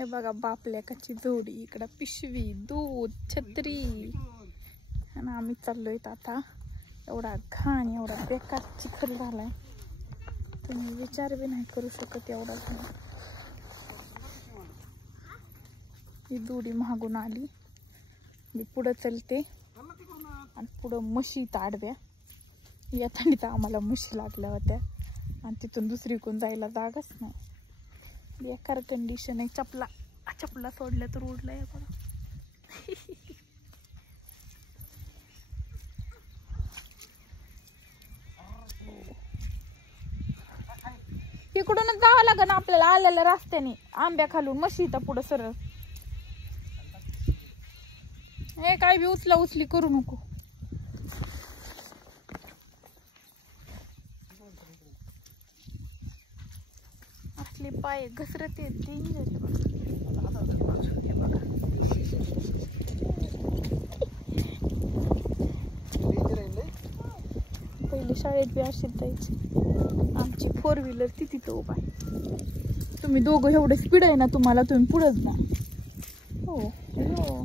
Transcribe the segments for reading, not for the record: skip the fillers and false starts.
हे बघा बापल्याकाची जोडी, इकडं पिशवी, दूध, छत्री आणि आम्ही चाललोय आता. एवढा घाण, एवढा बेकार चिखल झालाय, तुम्ही विचार बी नाही करू शकत एवढा घाण. ही जोडी मागून आली, मी पुढं चलते आणि पुढं म्हशी आडव्या येताना तर आम्हाला म्हशी लागल्या होत्या आणि तिथून दुसरीकडून जायला जागाच नाही. बेकार कंडिशन आहे. चपला सोडल्या तर उडलंय बघा. इकडूनच जावं लागेल आपल्याला आलेल्या रस्त्याने, आंब्या खालून म्हशीता पुढं सरळ. हे काय बी उचला उचली करू नको. असले पाय घसरत येत पहिले शाळेत बी अशीच जायची. आमची 4 व्हीलर ती तिथं उभा आहे. तुम्ही दोघं एवढे स्पीड आहे ना तुम्हाला, तुम्ही पुढंच ना. हो हो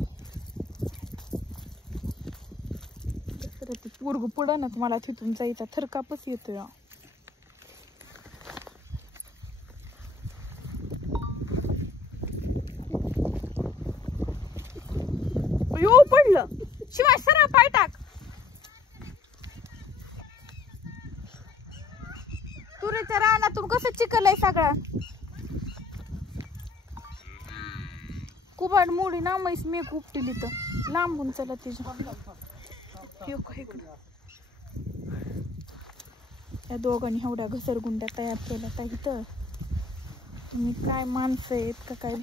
घसरत पोरग पुढं ना, तुम्हाला तिथून जायचा थरकापच येतोय. यो पडलं शिवाय, सरळ पाय टाक. तुरीच्या रानातून कसं चिखल आहे सगळा. कुबाड मोडी ना म्हैस मेक उपटीली तर लांबून चला तिच्या. या दोघांनी एवढ्या घसरगुंड्या तयार केल्या तर इथं तुम्ही काय माणसं आहेत का काय,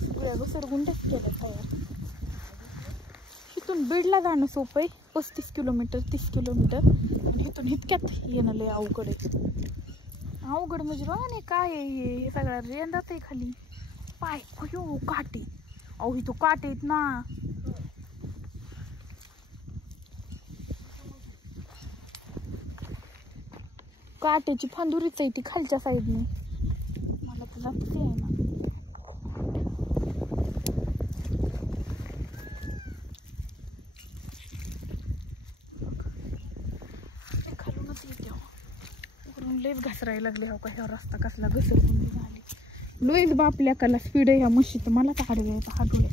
सगळ्या घसरगुंड्याच केल्या तयार. इथून बीडला जाणं सोपं आहे, 35 किलोमीटर 30 किलोमीटर, आणि इथून इतक्यात येणं लय अवघड आहे. अवघड म्हणजे बघा नाही काय आहे, हे सगळ्या रेंदाच आहे खाली. पाय अयो काटे, अहो इथं काटे आहेत ना. काट्याची फांदुरीच आहे ती खालच्या साईडने, मला तर लागते आहे ना. खालूनच येते वरून लयच घसरायला लागले. हो का ह्या रस्ता कसला घसरगुंडी झाली. लयच बापल्या कला स्पीड आहे ह्या म्हशीचं. मला तर आडव्या येतं हाडूया.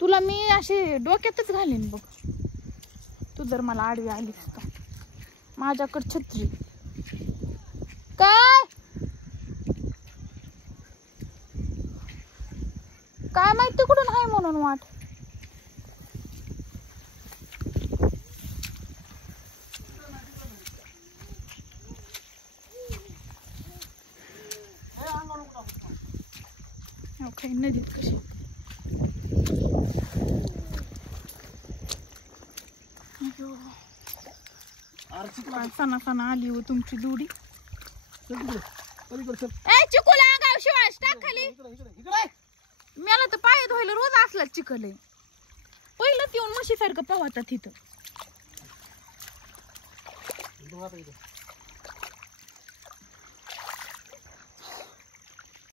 तुला मी अशी डोक्यातच घालीन बघ, तू जर मला आडवी आलीस तर. माझ्याकडे छत्री काय काय माहिती कुठून आहे म्हणून वाट. काही नदीत कशी सणा सणा आली हो तुमची जोडी. चिकोला अंगावर शिवाय टाक खाली. मला तर पाय धुवायला रोज असला चिखल आहे. पहिलंच येऊन म्हशीसारखं पवातात इथं.